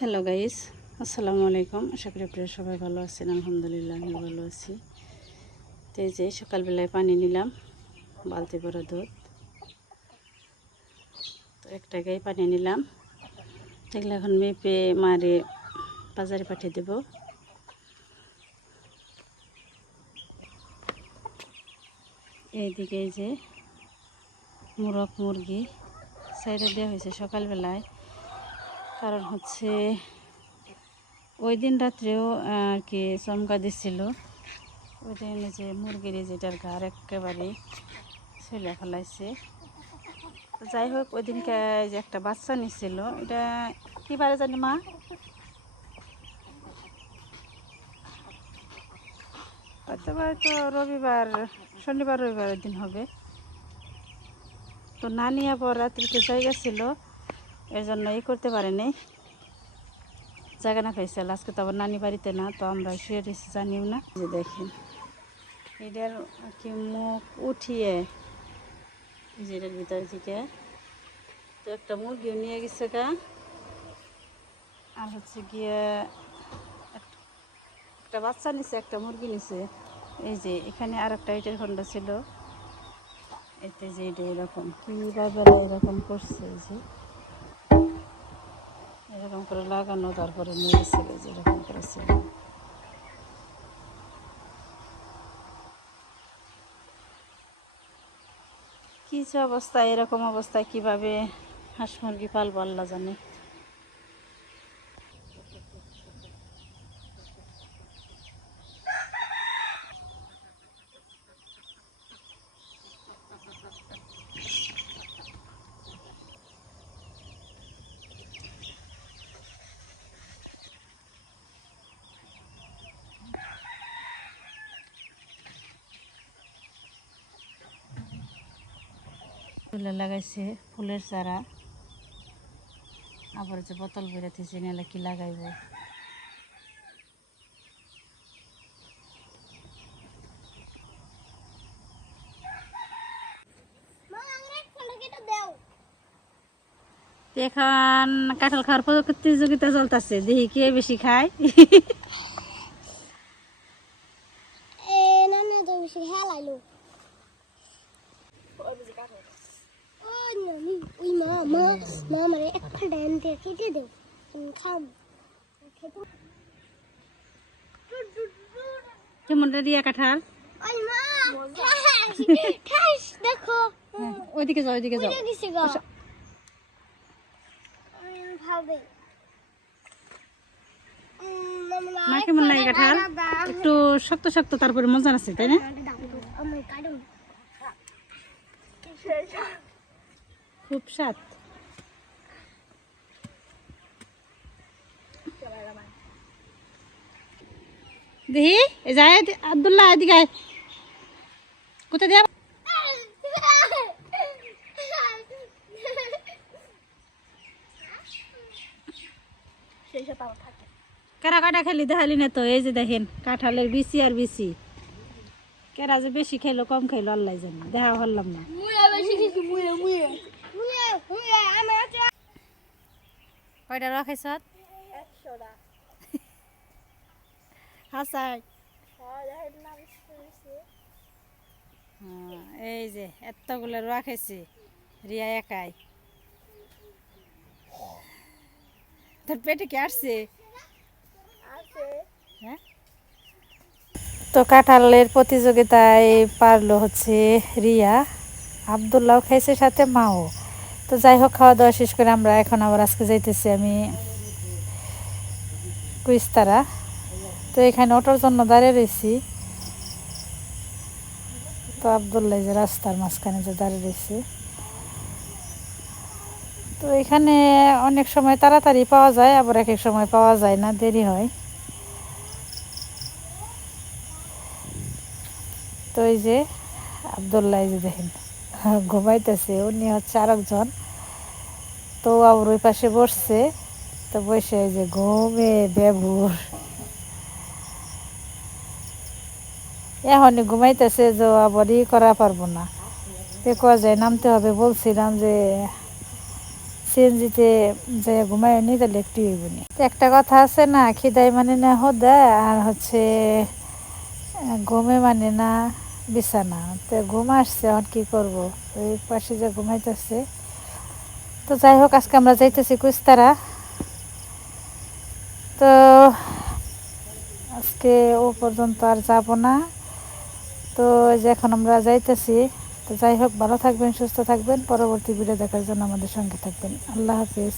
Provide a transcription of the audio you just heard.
Hello guys আসসালামু আলাইকুম আশা করি আপনারা সবাই ভালো আছেন। আলহামদুলিল্লাহ, আমি ভালো আছি। তো এই যে সকালবেলায় পানি নিলাম, বালতি ভরা দুধ। তো একটা গায়ে পানি নিলাম। এগুলো এখন মেপে মারে বাজারে পাঠিয়ে দেব। এইদিকে যে মুরগ মুরগি সাইডে দেওয়া হয়েছে সকালবেলায়। কারণ হচ্ছে ওই দিন রাত্রেও আর কি চমকা দিছিল। ওই দিন যে মুরগির যেটার ঘাড় একেবারে ছেলে ফেলাইছে। যাই হোক, ওই দিনকে যে একটা বাচ্চা নিছিল। এটা কি বারে জানি মা? হয়তো তো রবিবার, শনিবার, রবিবার দিন হবে। তো না নিয়ে পর রাত্রিতে জায়গা ছিল এই জন্য এই করতে পারেনি। জায়গা না পাইছে। আজকে তো আবার নানি বাড়িতে না, তো আমরা শুয়ে রয়েছি, জানিও না। যে দেখেন, এটার কি মুখ উঠিয়ে, এই যে ভিতর থেকে, তো একটা মুরগিও নিয়ে গেছে গা। আর হচ্ছে গিয়ে এক- একটা বাচ্চা নিছে, একটা মুরগি নিছে। এই যে এখানে আর একটা ইটের খন্ড ছিল। এতে যে এটা এরকম, কীভাবে এরকম করছে যে। এরকম করে লাগানো, তারপরে নিয়ে গেছে যেরকম করে এরকম করেছিল কি যে অবস্থা, এরকম অবস্থায় কীভাবে হাঁস মুরগি পালবো, আল্লাহ জানে। ফুলে লাগাইছে, ফুলের চারা। আবার যে বোতল বেরোতেছে নাহলে কি লাগাইব। এখন কাঁঠাল খাওয়ার প্রতিযোগিতা চলতেছে। দেখি কে বেশি খায় এ না না তো বেশি হেলাইলো ও নানি ওই মা মা মানে একটা ডান দিয়ে দেও আমি খাম কেমন রিয়া কাঁঠাল? দেখো। ওইদিকে যাও ওইদিকে যাও। মা কেমন লাগে কাঁঠাল? একটু শক্ত শক্ত তারপরে মজা আছে তাই না? খুব স্বাদ। দেখি যায় আবদুল্লাহ এদিকে। কোথায় দিয়া কেরা কাটা খেলি দেখালি না তো, এই যে দেখেন, কাঁঠালের বিচি আর বিচি। কেরা যে বেশি খাইলো কম খাইলো আল্লাহ জানি দেখা হলাম না। কয়টা রাখাইছ হাসাই। হ্যাঁ, এই যে এতগুলো রাখাইছি রিয়া একাই। তোর পেটে আসছে? হ্যাঁ? তো কাঁঠালের প্রতিযোগিতায় পারল হচ্ছে রিয়া আবদুল্লাহ খাইছে সাথে মাও। তো যাই হোক খাওয়া দাওয়া শেষ করে আমরা এখন আবার আজকে যাইতেছি আমি কুইস্তারা তো এখানে অটোর জন্য দাঁড়িয়ে রয়েছি। তো আবদুল্লাহ যে রাস্তার মাঝখানে যে দাঁড়িয়ে রয়েছে। তো এখানে অনেক সময় তাড়াতাড়ি পাওয়া যায়, আবার এক এক সময় পাওয়া যায় না, দেরি হয়। তো এই যে আবদুল্লাহ যে দেখেন, ঘুমাইতেছে, উনি হচ্ছে আরেকজন। তো আবার ওই পাশে বসছে, তো বসে যে ঘুমে বেবুর। এখনই ঘুমাইতেছে যে আবার ই করা পারব না। দেখো যায় নামতে হবে, বলছিলাম যে সিএনজিতে যে ঘুমায় নি তাহলে একটু হইব নি। একটা কথা আছে না খিদাই মানে না হোদা, আর হচ্ছে ঘুমে মানে না বিছানা। তো ঘুম আসছে, এখন কি করব? ওই পাশে যে ঘুমাইতেছে। তো যাই হোক, আজকে আমরা যাইতেছি কুস্তারা। তো আজকে ও পর্যন্ত আর যাব না। তো যে এখন আমরা যাইতেছি, তো যাই হোক, ভালো থাকবেন, সুস্থ থাকবেন। পরবর্তী ভিডিও দেখার জন্য আমাদের সঙ্গে থাকবেন। আল্লাহ হাফিজ।